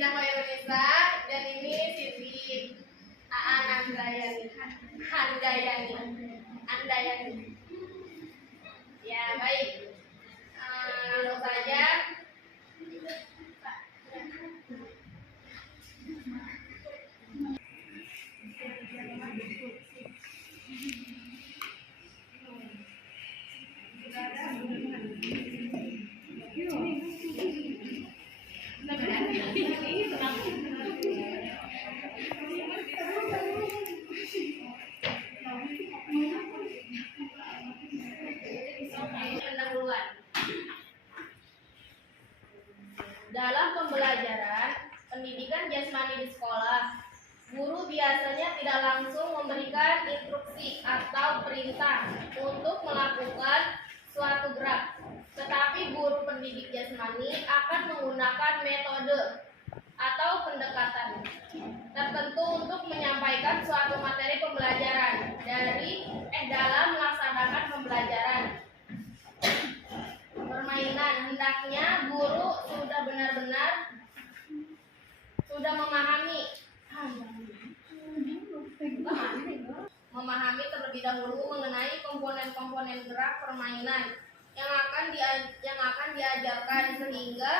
Indah Hoirunisa dan ini Siti Aan Handayani. Ya baik, langsung saja. Dalam pembelajaran pendidikan jasmani di sekolah, guru biasanya tidak langsung memberikan instruksi atau perintah untuk melakukan suatu gerak, tetapi guru pendidik jasmani akan menggunakan metode atau pendekatan tertentu untuk menyampaikan suatu materi pembelajaran dalam melaksanakan pembelajaran. Permainan, hendaknya guru sudah benar-benar memahami terlebih dahulu mengenai komponen-komponen gerak permainan yang akan diajarkan, sehingga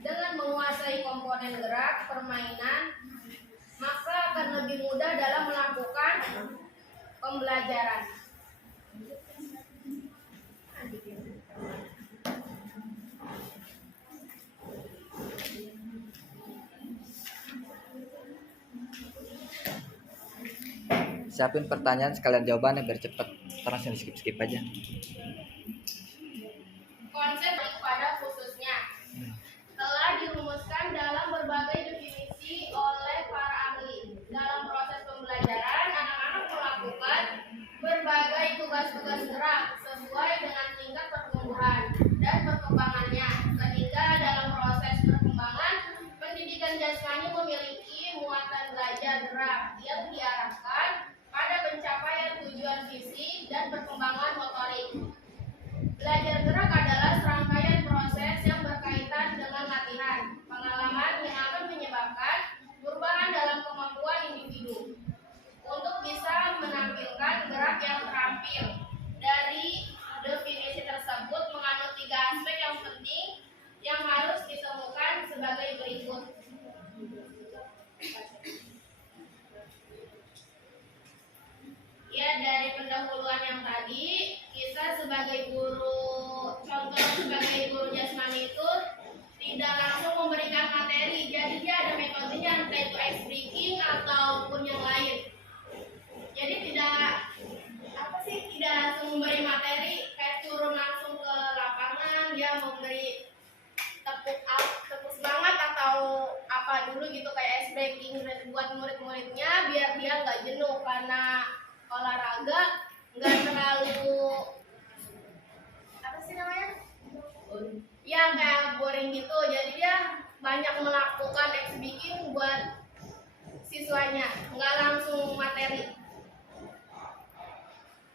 dengan menguasai komponen gerak permainan maka akan lebih mudah dalam melakukan pembelajaran. Siapin pertanyaan sekalian jawabannya biar cepet, langsung skip aja. Konsep pada khususnya telah dirumuskan dalam berbagai definisi oleh para ahli. Dalam proses pembelajaran, anak-anak melakukan berbagai tugas-tugas gerak sesuai dengan tingkat pertumbuhan dan perkembangannya, sehingga dalam proses perkembangan pendidikan jasmani memiliki muatan belajar gerak yang diarahkan pada pencapaian tujuan fisik dan perkembangan motorik. Belajar gerak adalah serangkaian proses yang berkaitan dengan latihan, pengalaman yang akan menyebabkan perubahan dalam kemampuan individu untuk bisa menampilkan gerak yang terampil. Dari definisi tersebut mengandung 3 aspek yang penting yang harus ditemukan sebagai berikut. Ya, dari pendahuluan yang tadi, kita sebagai guru jasmani itu tidak langsung memberikan materi, jadi dia ada metodenya, entah itu ice breaking ataupun yang lain. Jadi tidak langsung memberi materi, kayak turun langsung ke lapangan, dia memberi tepuk semangat atau apa dulu gitu, kayak ice breaking buat murid-muridnya biar dia nggak jenuh, karena olahraga nggak terlalu ya kayak boring gitu, jadi dia banyak melakukan exhibiting buat siswanya, nggak langsung materi.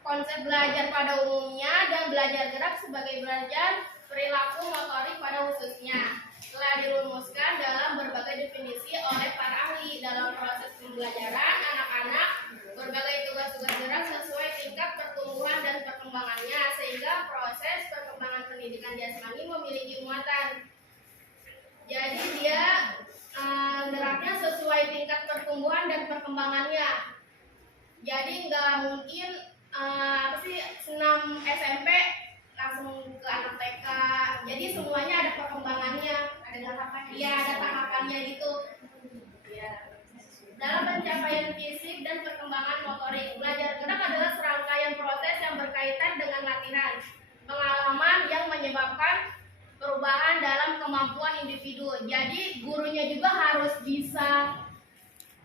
Konsep belajar pada umumnya dan belajar gerak sebagai belajar perilaku motorik pada khususnya telah dirumuskan dalam berbagai definisi oleh para ahli. Dalam proses pembelajaran, anak-anak berbagai tugas-tugas gerak sesuai tingkat pertumbuhan dan perkembangannya, sehingga proses perkembangan pendidikan jasmani memiliki muatan. Jadi dia geraknya sesuai tingkat pertumbuhan dan perkembangannya. Jadi nggak mungkin senam SMP langsung ke anak TK. Jadi semuanya ada perkembangannya, ada tahapannya. Iya, ada tahapannya gitu. Ya. Dalam pencapaian fisik dan perkembangan motorik, belajar gerak adalah serangkaian proses yang berkaitan dengan latihan, pengalaman yang menyebabkan perubahan dalam kemampuan individu. Jadi gurunya juga harus bisa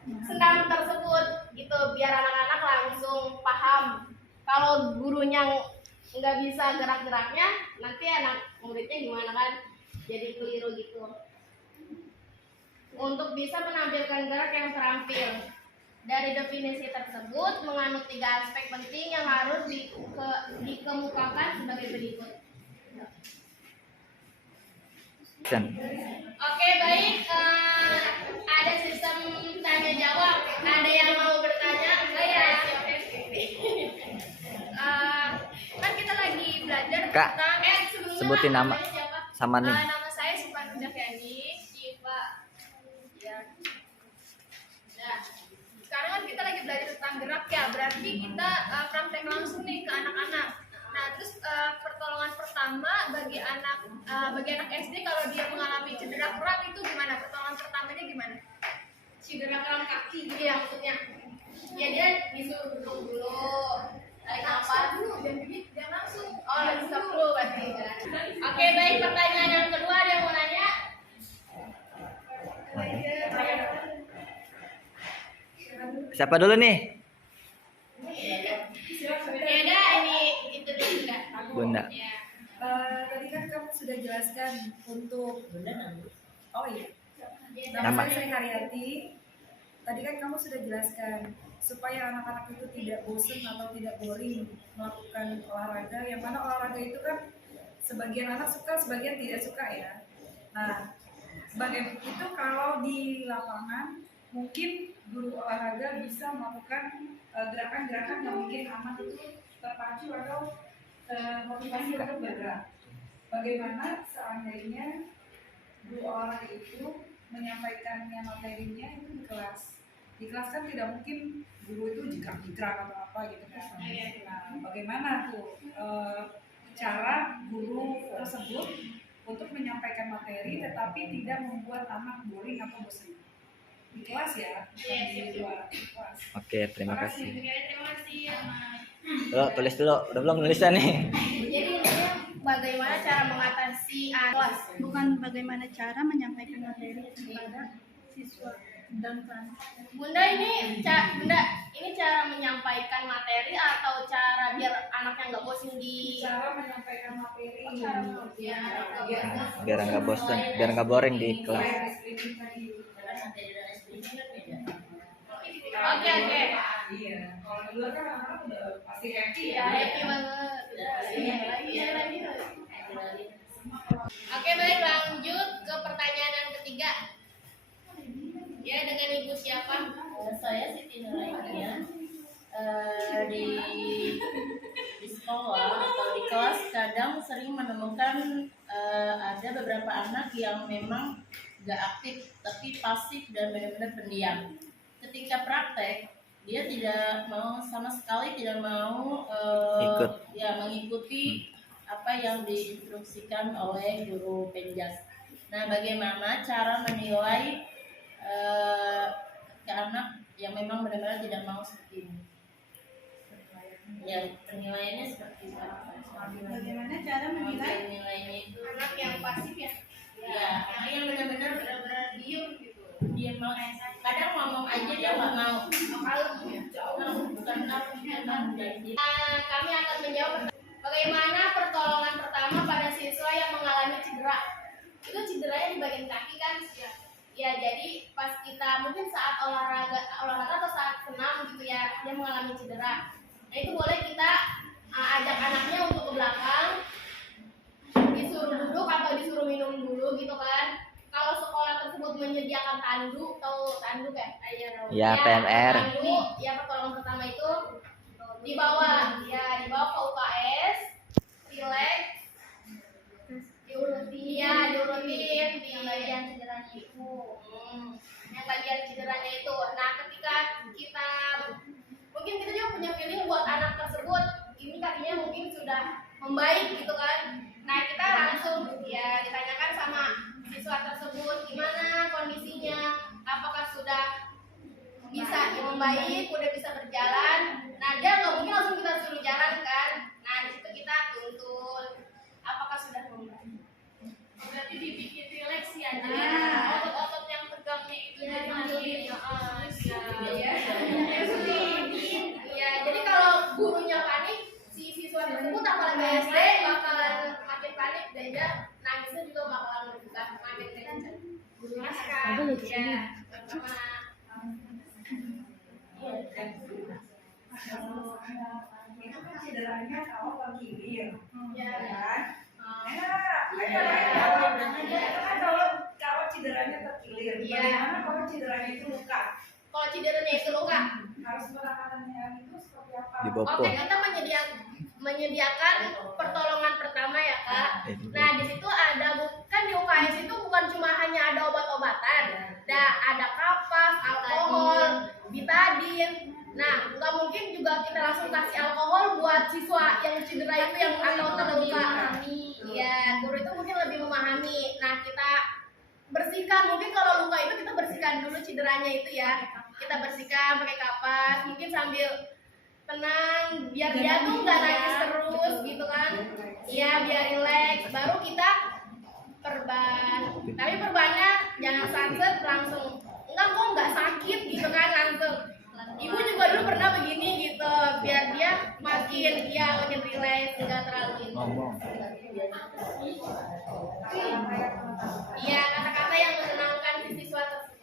senam tersebut gitu, biar anak-anak langsung paham. Kalau gurunya nggak bisa gerak-geraknya, nanti anak muridnya gimana kan? Jadi keliru gitu. Untuk bisa menampilkan gerak yang terampil, dari definisi tersebut mengandung 3 aspek penting yang harus dikemukakan sebagai berikut. Oke, baik. Kak, sebelumnya sebutin nama namanya siapa? sama nih. Nama saya Siva Nurjafeni, Siva. Ya. Nah, sekarang kan kita lagi belajar tentang gerak ya, berarti kita praktek langsung nih ke anak-anak. Nah, terus pertolongan pertama bagi anak SD kalau dia mengalami cedera keram itu gimana? Pertolongan pertamanya gimana? Cedera keram kaki gitu ya maksudnya. Ya dia disuruh duduk dulu. Tarik nafas dulu, jangan langsung. Oh, langsung stop dulu berarti. Oke, baik, pertanyaan yang kedua ada yang mau nanya? Siapa dulu nih? Ya udah, ini itu dulu enggak? Bunda. Ya. Tadi kan kamu sudah jelaskan untuk oh iya, Nama. saya Haryati. Tadi kan kamu sudah jelaskan supaya anak-anak itu tidak bosan atau tidak boring melakukan olahraga. Yang mana olahraga itu kan sebagian anak suka, sebagian tidak suka ya. Nah, sebagai itu kalau di lapangan mungkin guru olahraga bisa melakukan gerakan-gerakan yang bikin anak itu terpacu atau motivasi untuk bergerak. Bagaimana seandainya guru olahraga itu menyampaikannya materinya itu di kelas. Di kelas kan tidak mungkin guru itu jikrak-jikrak atau apa gitu kan. Nah, bagaimana tuh cara guru tersebut untuk menyampaikan materi tetapi tidak membuat anak boring atau bosan di kelas ya, di luar kelas. Oke, terima kasih. Oke, terima kasih ya, Mas. Lo tulis dulu, udah belum nulisnya nih? Jadi intinya bagaimana cara mengatasi kelas? Bukan bagaimana cara menyampaikan materi kepada siswa dan kelas. Bunda ini cara menyampaikan materi atau cara biar anaknya nggak bosan di Cara menyampaikan materi ya, Biar nggak bosan, biar nggak boring di kelas. Oke. Iya, kalau di luar kan anak-anak udah pasti happy Ya, ya. happy banget. Oke, baik, lanjut ke pertanyaan yang ketiga. Ya, dengan ibu siapa? Saya Siti Nurainia. Di sekolah atau di kelas kadang sering menemukan ada beberapa anak yang memang gak aktif tapi pasif dan benar-benar pendiam. Ketika praktek dia tidak mau sama sekali Ikut. mengikuti apa yang diinstruksikan oleh guru penjas. Nah, bagaimana cara menilai ke anak yang memang benar-benar tidak mau seperti ini? Ya, penilaiannya seperti apa? Bagaimana cara menilai Penilaiannya itu Anak yang pasif ya? ya, anak yang benar-benar diem gitu. Dia mau kadang ngomong aja dia nggak mau. Bukan kalem, dia mau jadi. Kami akan menjawab bagaimana pertolongan pertama pada siswa yang mengalami cedera. Itu cederanya di bagian kaki kan? Ya, jadi pas kita mungkin saat olahraga atau saat senam gitu ya, dia mengalami cedera. Nah, itu boleh kita ajak anaknya untuk ke belakang, disuruh duduk atau disuruh minum dulu gitu kan. Kalau sekolah tersebut menyediakan tandu atau tanduk ya, Ya, PMR. Tandu, ya pertolongan pertama itu dibawa ke UKS, relax, diurutin di bagian cederanya itu. Yang bagian cederanya itu. Nah, ketika kita mungkin kita juga punya feeling buat anak tersebut, ini kakinya mungkin sudah membaik gitu kan. Nah, kita langsung ya ditanyakan sama siswa tersebut gimana kondisinya, apakah sudah bisa membaik, udah bisa berjalan. Nah, dia nggak mungkin langsung kita suruh jalan kan. Nah, di situ kita tuntun apakah sudah membaik. Berarti dibikin rileks ya, jadi otot-otot yang tegangnya itu jadi makin ya. Jadi kalau gurunya panik, si siswa tersebut apalagi SD bakalan makin panik dan dia nangisnya juga bakalan makin kencang. Gurunya sekarang ya pertama Itu kan cederanya kalau kaki kiri ya. ya. Itu kan kalau cederanya terkilir. Iya. Bagaimana kalau cederanya itu luka? Kalau cederanya itu luka, Harus penanganannya itu seperti apa? Dibopong. oke, kita menyediakan pertolongan pertama ya Kak. Nah di situ ada kan di UKS itu bukan cuma hanya ada obat-obatan, ada kapas, alkohol, betadine. Nah nggak mungkin juga kita langsung kasih alkohol buat siswa yang cedera itu yang atau terluka. Iya, guru itu mungkin lebih memahami. Nah kita bersihkan, mungkin kalau luka itu kita bersihkan dulu cederanya itu ya. Kita bersihkan pakai kapas, mungkin sambil tenang biar dia tuh nggak nangis terus gitu kan. Iya, biar rileks. Baru kita perban. Tapi perbannya jangan sanset langsung. Enggak kok nggak sakit gitu kan langsung. Ibu juga dulu pernah begini gitu, biar dia makin rileks, nggak terlalu ini. Ngomong. Iya, kata-kata yang menenangkan si siswa tersebut.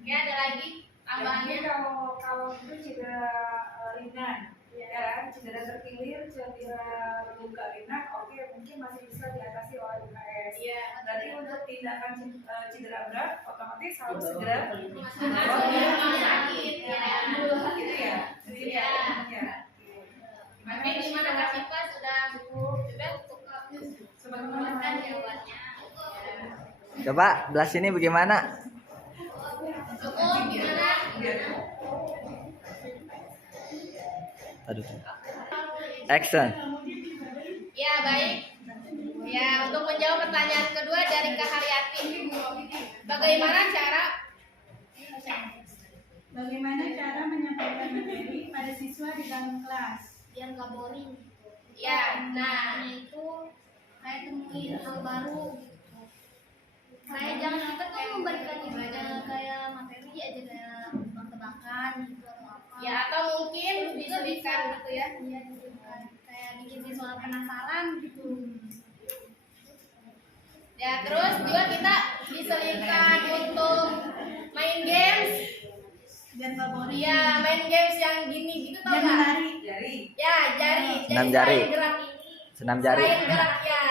Oke, ada lagi tambahannya? Jadi kalau itu cedera ringan, ya kan, cedera terkilir, cedera luka ringan, oke mungkin masih bisa diatasi oleh UKS. Iya. Berarti untuk tindakan cedera berat, otomatis harus segera Masukkan ke rumah sakit. Ya. gitu ya. Iya. Ya. Oke, gimana Kak Siva sudah cukup Sebagaimana jawabannya? Coba belah sini bagaimana? Cukup gimana? Aduh. Action. Ya baik. Ya untuk menjawab pertanyaan kedua dari Kak Haryati, bagaimana cara menyampaikan materi pada siswa di dalam kelas? biar nggak boring? Ya, nah itu kayak temuin hal baru. Kayak jangan kita tuh memberikan kayak materi aja kayak tebak-tebakan gitu atau apa. Ya atau mungkin diselipkan gitu ya. Iya diselipkan. Kayak bikin siswa penasaran gitu. Ya terus juga kita diselipkan untuk main games. Biar nggak boring. Iya main games yang gini gitu tau Dan nggak? menari. jari. Ya jari. Senam Jadi jari. selain gerak ini. Senam jari. Selain gerak ya,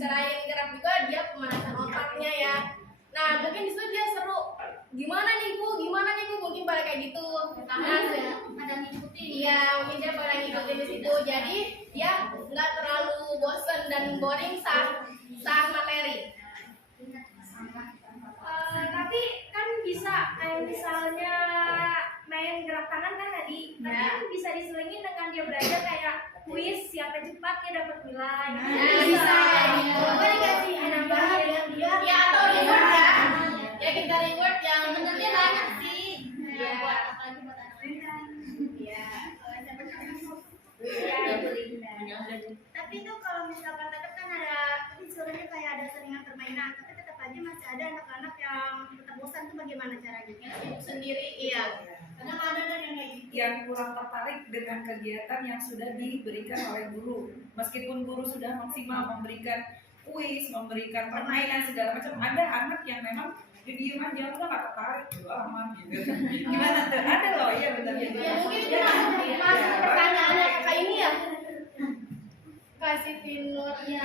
selain gerak juga dia pemanasan otaknya ya. Nah mungkin di situ dia seru. Gimana nih Bu? Mungkin pada kayak gitu. Nah, ada ngikutin. Iya, mungkin dia pada ngikutin di situ. Jadi dia nggak terlalu bosen dan boring saat materi. Tapi kan bisa kayak misalnya main gerak tangan kan tadi, tapi kan bisa diselingin dengan dia belajar kayak kuis siapa cepat dia dapat nilai. Nah, bisa gitu. Boleh nggak sih nambah dengan dia? Ya atau reward ya? Ya kita reward yang benernya banyak sih. Ya. Buat apalagi buat anak-anak. Ya. Tapi itu kalau misalkan tetap kan ada, tapi sebenarnya kayak ada seringan permainan, tapi tetap aja masih ada anak-anak yang tetap bosan tuh bagaimana caranya? Sibuk sendiri, iya. Karena ada yang kayak gitu. Yang kurang tertarik dengan kegiatan yang sudah diberikan oleh guru. Meskipun guru sudah maksimal memberikan kuis, memberikan permainan segala macam, ada anak yang memang diem aja udah nggak tertarik gitu aman gitu. Gimana tuh? Ada loh, iya benar gitu. Ya mungkin itu masuk pertanyaannya kakak ini ya. Kasih Tinur, ya.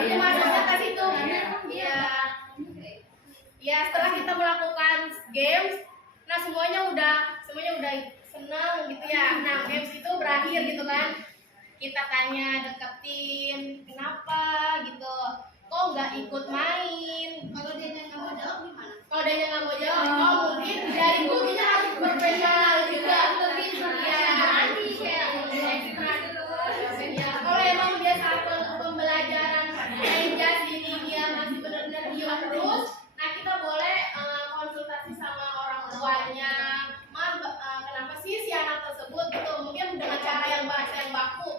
Itu masuknya ke situ. Ya. Ya setelah kita melakukan games, nah semuanya udah senang gitu ya. Nah games itu berakhir gitu kan. Kita tanya deketin kenapa gitu. Kok nggak ikut main? Kalau dia nggak mau jawab gimana? Kalau dia nggak mau jawab, oh mungkin dari gurunya harus berpenal juga. Ya, kalau emang dia saat pembelajaran main jas ini dia masih benar-benar diam terus, nah kita boleh konsultasi sama orang tuanya. Kenapa sih si anak tersebut gitu? Mungkin dengan cara yang bahasa yang baku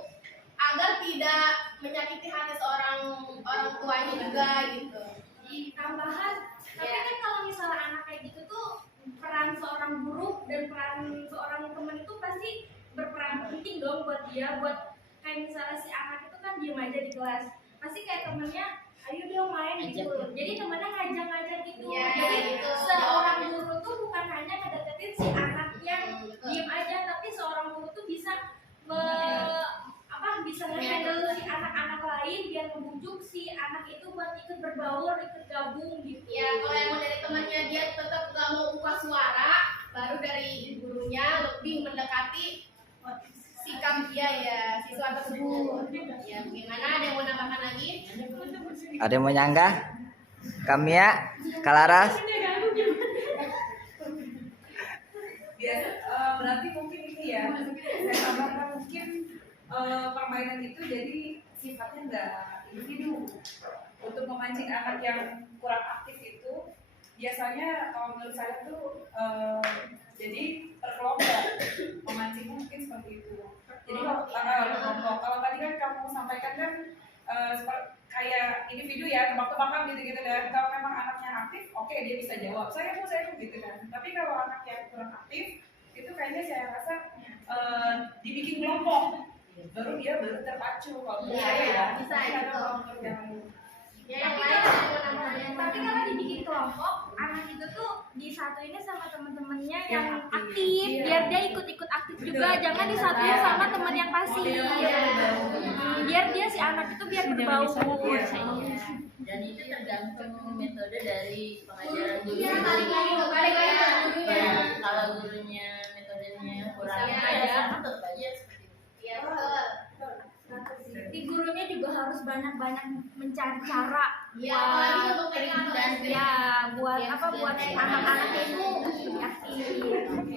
agar tidak menyakiti hati seorang orang tuanya juga gitu. Tambahan, tapi kan kalau misalnya anak kayak gitu tuh peran seorang guru dan peran seorang teman itu pasti berperan penting dong buat dia, buat kayak misalnya si anak itu kan diem aja di kelas, pasti kayak temennya ayo dong main gitu. Jadi temennya ngajak-ngajak gitu. Ya, jadi gitu. Seorang guru tuh bukan hanya ngedeketin si anak yang diem aja, tapi seorang guru tuh bisa bisa nge-handle si anak-anak lain biar membujuk si anak itu buat ikut berbaur, ikut gabung gitu. Ya, kalau emang dari temannya dia tetap gak mau buka suara, baru dari gurunya lebih mendekati sikap dia ya siswa tersebut. Ya, bagaimana? Ada yang mau nambahkan lagi? Ada yang mau nyanggah? Kamia, Kalaras? Biasa berarti mungkin ini ya, saya tambahkan mungkin permainan itu jadi sifatnya enggak individu. Untuk memancing anak yang kurang aktif itu biasanya kalau menurut saya tuh jadi berkelompok, memancing mungkin seperti itu. Jadi berkelompok. Kalau tadi kan kamu sampaikan kan kayak individu ya, tebak-tebakan gitu-gitu kan. Kalau memang anaknya aktif, oke dia bisa jawab. Saya mau gitu kan. Tapi kalau anak yang kurang aktif, itu kayaknya saya rasa dibikin kelompok. Baru dia terpacu. Kalau menurut saya ya, bisa karena gitu. kalau menurut yang Ya, yang lain ada yang mau nambahkan? Tapi kalau dibikin kelompok, anak itu tuh disatuinnya sama teman-temannya yang aktif, biar dia ikut-ikut aktif juga, jangan disatuin sama teman yang pasif. Biar dia si anak itu biar berbau. Dan itu tergantung metode dari pengajaran guru. Iya, balik lagi ke gurunya. Ya, kalau gurunya metodenya kurang Iya, ya ada. sama tetap aja seperti itu. Iya, betul. Di gurunya juga harus banyak-banyak mencari cara Iya, apalagi untuk dan peringatan. ya buat apa buat si anak-anaknya itu lebih aktif.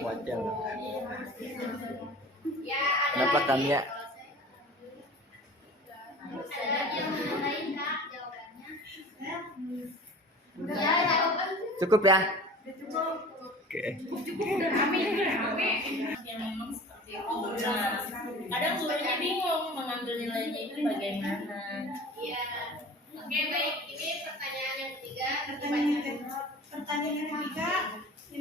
Wajar. Ya, ada Kenapa lagi. Kamia? Ada lagi yang mau lain, Kak, jawabannya? Ya, jawaban. Cukup ya? Oke. Yang memang seperti itu. Nah, kadang gurunya bingung mengambil nilainya itu bagaimana. Iya. Oke, baik. Ini pertanyaan yang ketiga. Pertanyaan yang ketiga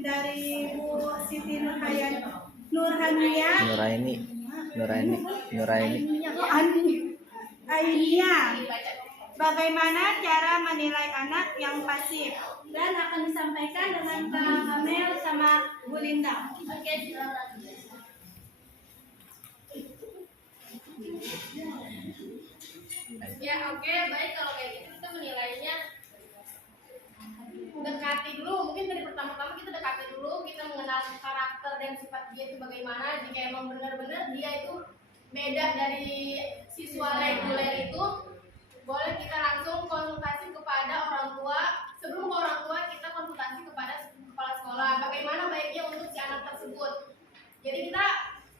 dari Bu Siti Nurhania Ainia. Bagaimana cara menilai anak yang pasif? Dan akan disampaikan dengan Kak Kamel sama Bu Linda. Oke, silakan. Ya, oke, baik kalau kayak gitu kita menilainya dekati dulu, mungkin dari pertama-tama kita dekati dulu, kita mengenal karakter dan sifat dia itu bagaimana. Jika emang benar-benar dia itu beda dari siswa reguler itu, boleh kita langsung konsultasi kepada orang tua. Sebelum ke orang tua kita konsultasi kepada kepala sekolah, bagaimana baiknya untuk si anak tersebut. Jadi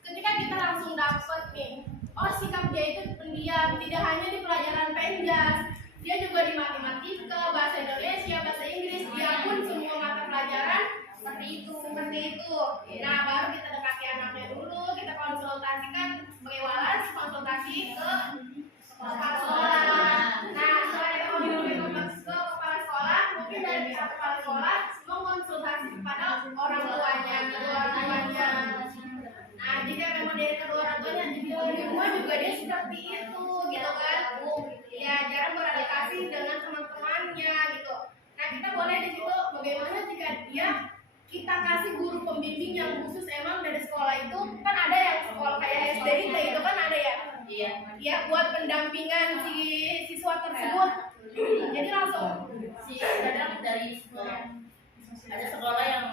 ketika kita langsung dapet nih, oh sikap dia itu pendiam, tidak hanya di pelajaran penjas, dia juga di matematika, bahasa Indonesia, bahasa Inggris, dia pun semua mata pelajaran seperti itu. Nah, baru kita dekati anaknya dulu, kita konsultasikan sebagai walas, konsultasi ke kepala sekolah. Nah, setelah kita konsultasi ke kepala sekolah, mungkin dari pihak kepala sekolah mengkonsultasi kepada orang tuanya, kedua orang tuanya. Nah, jika memang dari kedua orang tuanya, di rumah juga dia seperti itu, gitu kan? Ya, jarang beradaptasi dengan teman-temannya, gitu. Nah, kita boleh di situ bagaimana jika kita kasih guru pembimbing yang khusus emang dari sekolah itu, kan ada yang sekolah kayak SDIT itu kan ada ya? Iya. Ya, buat pendampingan si siswa tersebut. Jadi langsung Kadang dari sekolah ada sekolah yang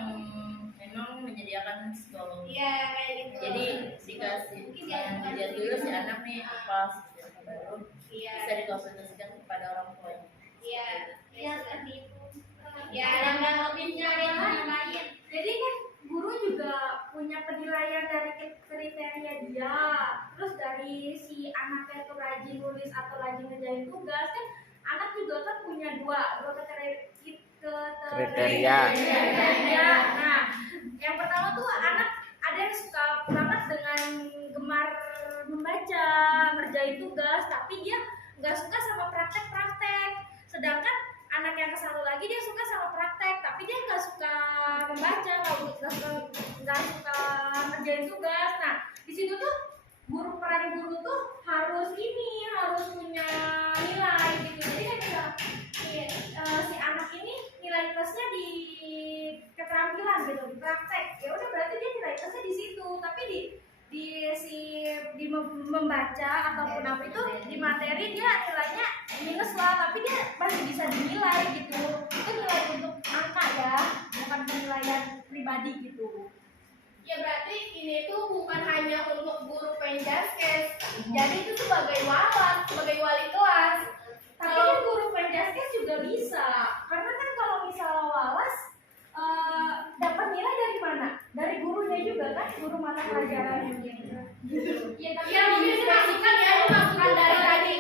memang menyediakan psikolog. iya kayak gitu. Jadi dikasih yang dilihat dulu si anak nih apa sih baru iya. bisa dikonsultasikan kepada orang tuanya. Iya. Ya seperti itu. Ya, dan lebihnya ada yang lain. Jadi kan guru juga punya penilaian dari kriteria dia, terus dari si anaknya itu rajin nulis atau rajin ngerjain tugas kan, anak juga kan punya dua Kriteria. Nah, yang pertama tuh anak ada yang suka banget dengan gemar membaca, ngerjain tugas, tapi dia nggak suka sama praktek-praktek. Sedangkan anak yang satu lagi dia suka sama praktek, tapi dia nggak suka membaca, nggak suka ngerjain tugas. Nah, di situ tuh peran guru tuh harus punya nilai gitu. Jadi kan si anak ini nilai plusnya di keterampilan gitu, di praktek. Ya udah berarti dia nilai plusnya di situ, tapi di membaca ataupun apa itu di materi dia nilainya minus lah, tapi dia masih bisa dinilai gitu. Itu nilai untuk angka ya, bukan penilaian pribadi gitu. Ya berarti ini tuh bukan hanya untuk guru penjaskes, jadi itu sebagai walas, sebagai wali kelas. Tapi kan guru penjaskes juga bisa, karena kan kalau misalnya walas dapat nilai dari mana? Dari gurunya juga kan, guru mata pelajaran. Ya tapi ya mungkin ini masukan ya, ini masukan dari tadi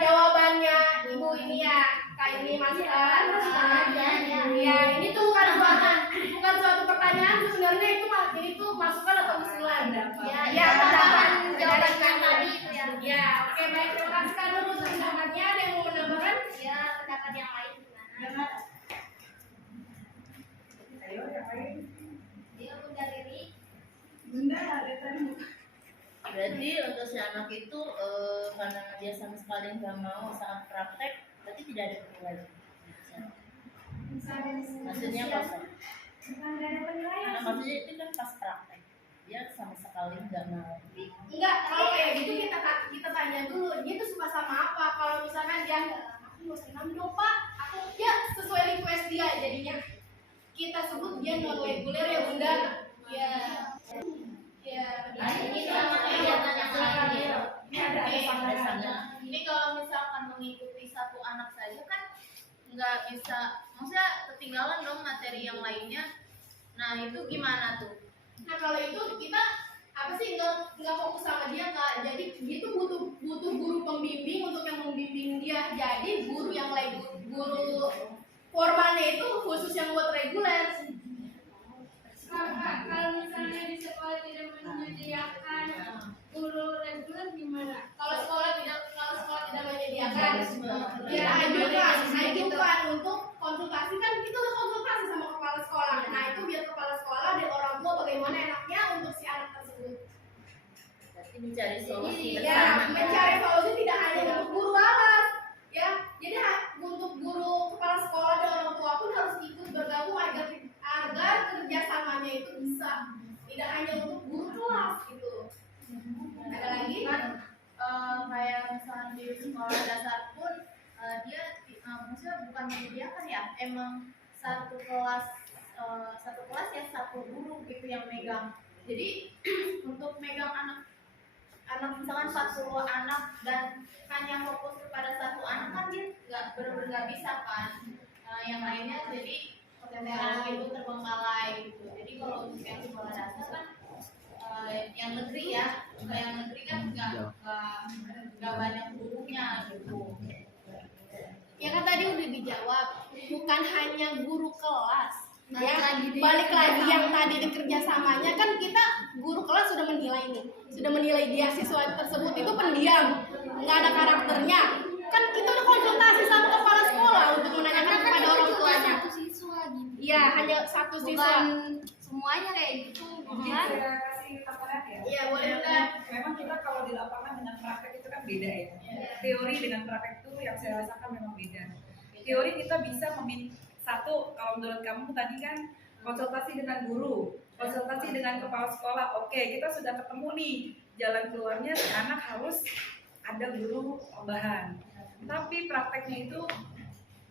jawabannya ibu ini ya, kayak ini masukan. Ya ini tuh bukan suatu pertanyaan sebenarnya, ini tuh masukan atau usulan. Ya pendapat jawaban yang tadi itu ya. Ya oke baik, terima kasih kan dulu untuk pendapatnya. Ada yang mau menambahkan? Ya pendapat yang lain gimana? Ayo yang lain. Dia Bunda Riri. Bunda ada tadi. Berarti untuk si anak itu karena dia sama sekali nggak mau saat praktek, berarti tidak ada penilaian. Maksudnya kosong. Karena maksudnya itu kan pas praktek, dia sama sekali nggak mau. Enggak, kalau kayak gitu kita tanya dulu, dia tuh suka sama apa. Kalau misalkan dia aku mau senam dong pak, aku ya sesuai request dia jadinya. Kita sebut dia non reguler ya bunda. Ya. Ya. Ini sama kegiatan yang lain. Ini ada Biasanya Ini kalau misalkan mengikuti satu anak saja kan nggak bisa, maksudnya ketinggalan dong materi yang lainnya. Nah itu gimana tuh? Nah kalau itu kita apa sih nggak fokus sama dia kak. Jadi dia tuh butuh guru pembimbing untuk yang membimbing dia. Jadi guru yang lain guru formalnya itu khusus yang buat reguler. Kalau misalnya di sekolah tidak menyediakan guru reguler gimana? Kalau sekolah tidak menyediakan, ya ajukan untuk konsultasi kan kita udah konsultasi sama kepala sekolah. Nah itu biar kepala sekolah dan orang tua bagaimana enaknya untuk si anak tersebut. berarti mencari solusi Ya bersama. mencari solusi tidak hanya untuk guru walas, ya jadi untuk guru kepala sekolah dan orang tua pun harus ikut bergabung agar kerjasamanya itu bisa, tidak hanya untuk guru kelas gitu. Ada lagi? Kayak misalnya di sekolah dasar pun dia maksudnya bukan menyediakan ya, emang satu kelas ya satu guru gitu yang megang. Jadi untuk megang anak misalkan 40 anak dan hanya fokus kepada satu anak kan dia benar-benar nggak bisa kan. Yang lainnya jadi keteteran gitu, terbengkalai gitu. Jadi kalau untuk yang sekolah dasar kan yang negeri ya, yang negeri kan nggak banyak gurunya gitu. Ya kan tadi udah dijawab, bukan hanya guru kelas. Balik Balik lagi yang tadi di kerjasamanya kan kita guru kelas sudah menilai dia siswa tersebut itu pendiam, nggak ada karakternya. Kan kita udah konsultasi sama kepala sekolah untuk menanyakan kepada orang tuanya. Satu siswa gitu. Iya hanya satu siswa. Bukan semuanya kayak gitu. Mungkin saya kasih tambahan ya. Iya boleh bunda. Memang kita kalau di lapangan dengan praktek itu kan beda ya. Teori dengan praktek itu yang saya rasakan memang beda. Teori kita bisa satu, kalau menurut kamu tadi kan konsultasi dengan guru, konsultasi dengan kepala sekolah. Oke, kita sudah ketemu nih jalan keluarnya si anak harus ada guru tambahan. Tapi prakteknya itu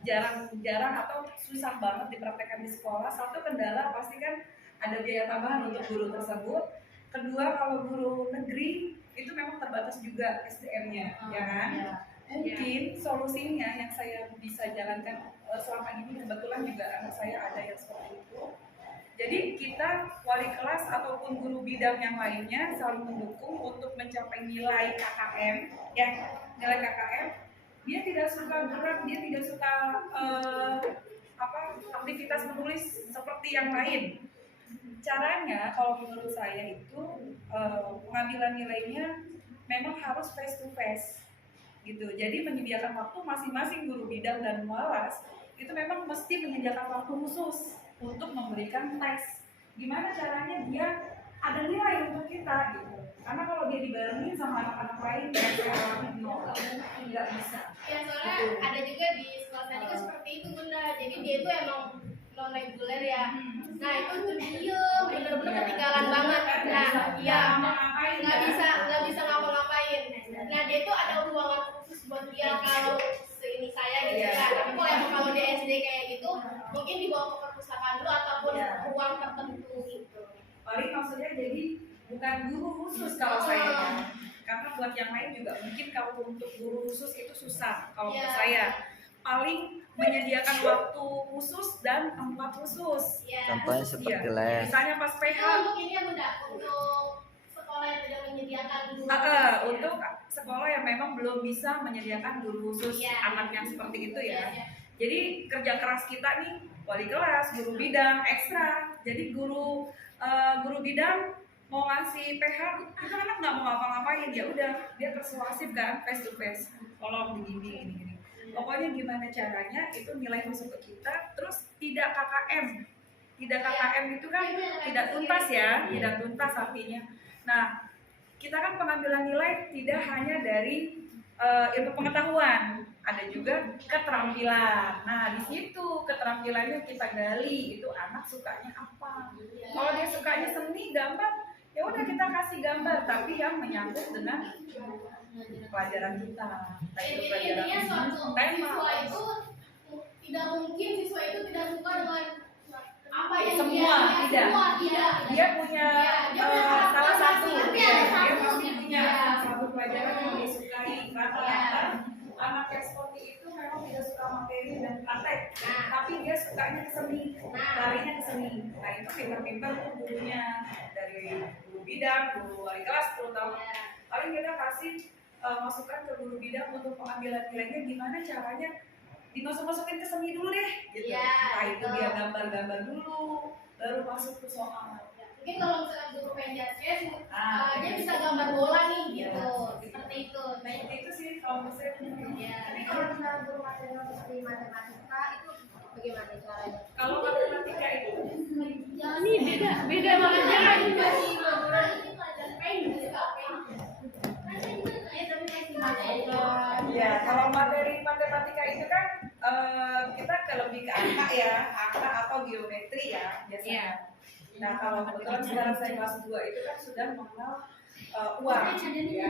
jarang atau susah banget dipraktekkan di sekolah. Satu kendala pasti kan ada biaya tambahan untuk guru tersebut. Kedua, kalau guru negeri itu memang terbatas juga SDM-nya, ya kan? Mungkin solusinya yang saya bisa jalankan selama ini, kebetulan juga anak saya ada yang seperti itu. Jadi kita wali kelas ataupun guru bidang yang lainnya saling mendukung untuk mencapai nilai KKM, ya nilai KKM. Dia tidak suka berat, dia tidak suka aktivitas menulis seperti yang lain. Caranya kalau menurut saya itu pengambilan nilainya memang harus face to face gitu. Jadi menyediakan waktu masing-masing guru bidang dan walas itu memang mesti menyediakan waktu khusus untuk memberikan tes. Gimana caranya dia ada nilai untuk kita gitu. Karena kalau dia dibarengin sama anak-anak lain yang saya alami nggak bisa. Ya soalnya ada juga di sekolah saya juga seperti itu bunda. Jadi dia itu emang non reguler ya. Nah itu tuh diem, bener-bener ketinggalan banget. Nah iya nggak bisa ngapa-ngapain. Nah dia itu ada ruangan khusus buat dia kalau ini saya gitu kan. Tapi kalau di SD kayak gitu mungkin dibawa ke perpustakaan dulu ataupun ruang tertentu gitu. Paling maksudnya bukan guru khusus kalau saya. Karena buat yang lain juga mungkin kalau untuk guru khusus itu susah. Kalau untuk saya paling menyediakan waktu khusus dan tempat khusus. Contohnya Khusus seperti dia. les. Misalnya pas PH. Untuk ini ya Bunda, untuk sekolah yang tidak menyediakan guru. Untuk sekolah yang memang belum bisa menyediakan guru khusus anak yang seperti itu ya. Jadi kerja keras kita nih wali kelas, guru bidang ekstra. Jadi guru bidang mau ngasih PH, itu anak nggak mau ngapa-ngapain, ya udah dia persuasif kan, face to face, tolong dibimbing gini. Pokoknya gimana caranya itu nilai masuk ke kita, terus tidak KKM. Tidak KKM itu kan tidak tuntas ya, tidak tuntas artinya. Nah, kita kan pengambilan nilai tidak hanya dari ilmu pengetahuan, ada juga keterampilan. Nah, di situ keterampilannya kita gali, itu anak sukanya apa. Kalau dia sukanya seni, gambar, ya udah kita kasih gambar, tapi yang menyangkut dengan pelajaran kita. Intinya suatu siswa itu tidak mungkin siswa itu tidak suka dengan apa yang Semua, tidak. tidak. Dia punya salah satu, dia pasti punya Iya. salah satu pelajaran yang disukai. Rata-rata anak yang seperti itu memang tidak suka materi dan praktek, tapi dia sukanya ke seni, larinya ke seni. Nah itu pintar-pintar tuh gurunya, dari guru bidang, guru wali kelas terutama. Paling kita kasih masukan ke guru bidang untuk pengambilan nilainya gimana caranya dimasuk-masukin ke seni dulu deh, gitu. Nah itu dia gambar-gambar dulu, baru masuk ke soal. Mungkin kalau misalkan guru penjasnya dia bisa gambar bola nih gitu, seperti itu. Nah itu sih kalau menurut saya. Tapi kalau misalkan guru materi seperti matematika itu bagaimana caranya? Kalau matematika itu Ini beda banget jangan dikasih gambaran ini pelajaran pen juga pen. ya kalau materi matematika itu kan kita lebih ke angka ya, angka atau geometri ya biasanya. Nah kalau kebetulan sekarang saya kelas 2 itu kan sudah mengenal uang ya.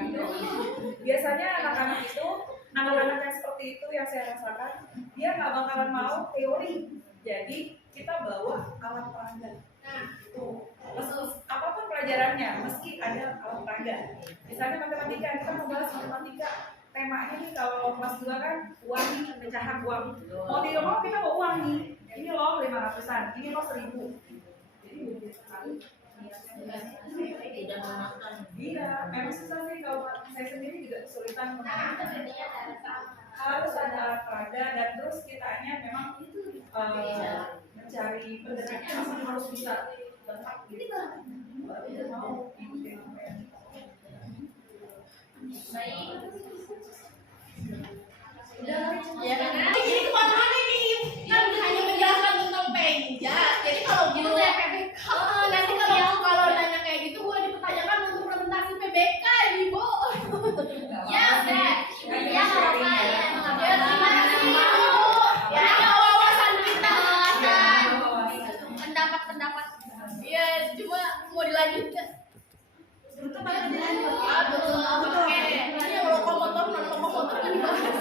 Biasanya anak-anak itu, anak-anak yang seperti itu yang saya rasakan, dia nggak bakalan mau teori. Jadi kita bawa alat peraga. Nah, itu apapun pelajarannya, meski ada alat peraga. Misalnya matematika, kita membahas matematika, temanya nih kalau kelas 2 kan uang nih, pecahan uang. Mau tidak mau kita bawa uang nih. Ini loh 500-an, ini loh 1000. Jadi begitu sekali. Tidak memakan. Iya, memang susah sih kalau saya sendiri juga kesulitan harus ada alat peraga dan terus kitanya memang mencari pendengarnya memang harus bisa tetap gitu. Baru dia mau ikutin apa yang Ya kan? Jadi kemana-mana nih? Kan hanya menjelaskan tentang penjas. Jadi kalau guru nanti kalau nanya kayak gitu boleh dipertanyakan untuk presentasi PBK, Ibu. Ya, udah. Ya, apa ya? Ya, terima kasih, Ibu. Ya, wawasan kita. Pendapat-pendapat. Iya, cuma mau dilanjutkan. Untuk apa dilanjut? Aduh, oke. Ini lokomotor, non-lokomotor kan dibahas.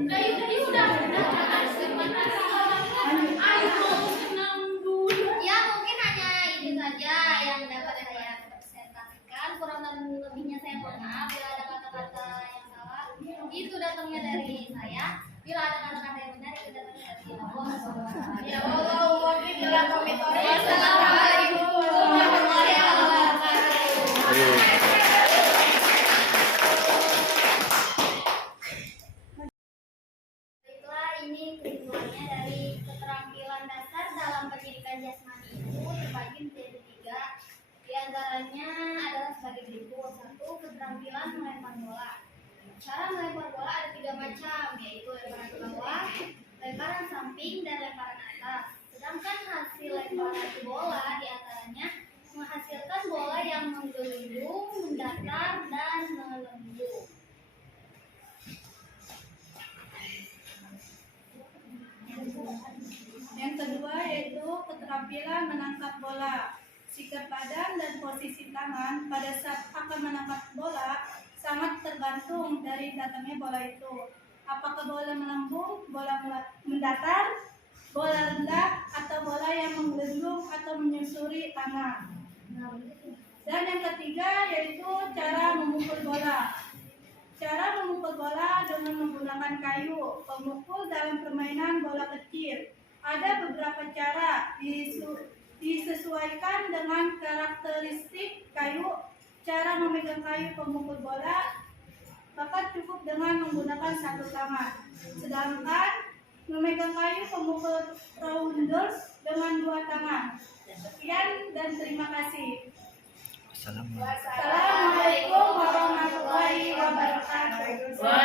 Nah, itu udah. Ya mungkin hanya ini saja yang dapat saya presentasikan, kurang dan lebihnya saya mohon maaf bila ada kata-kata yang salah. Itu datangnya dari saya. Bila ada kata-kata yang benar itu datangnya dari Allah. Ya Allah, Wassalamualaikum warahmatullahi wabarakatuh. Baiklah, ini kesimpulannya dari keterampilan dasar dalam pendidikan jasmani itu terbagi menjadi 3. Di antaranya adalah sebagai berikut. 1. Keterampilan melempar bola. Cara melempar bola ada 3 macam, yaitu lemparan ke bawah, lemparan samping, dan lemparan atas. Sedangkan hasil lemparan bola di antaranya menghasilkan bola yang menggelindung, mendatar, dan melembung. Yang kedua yaitu keterampilan menangkap bola. Sikap badan dan posisi tangan pada saat akan menangkap bola sangat tergantung dari datangnya bola itu. Apakah bola melambung, bola mendatar, bola rendah, atau bola yang menggelindung atau menyusuri tanah. Dan yang ketiga yaitu cara memukul bola. Cara memukul bola dengan menggunakan kayu, pemukul dalam permainan bola kecil. Ada beberapa cara disesuaikan dengan karakteristik kayu. Cara memegang kayu pemukul bola dapat cukup dengan menggunakan satu tangan. Sedangkan memegang kayu pemukul rounders dengan dua tangan. Sekian dan terima kasih. Assalamualaikum. Assalamualaikum warahmatullahi wabarakatuh.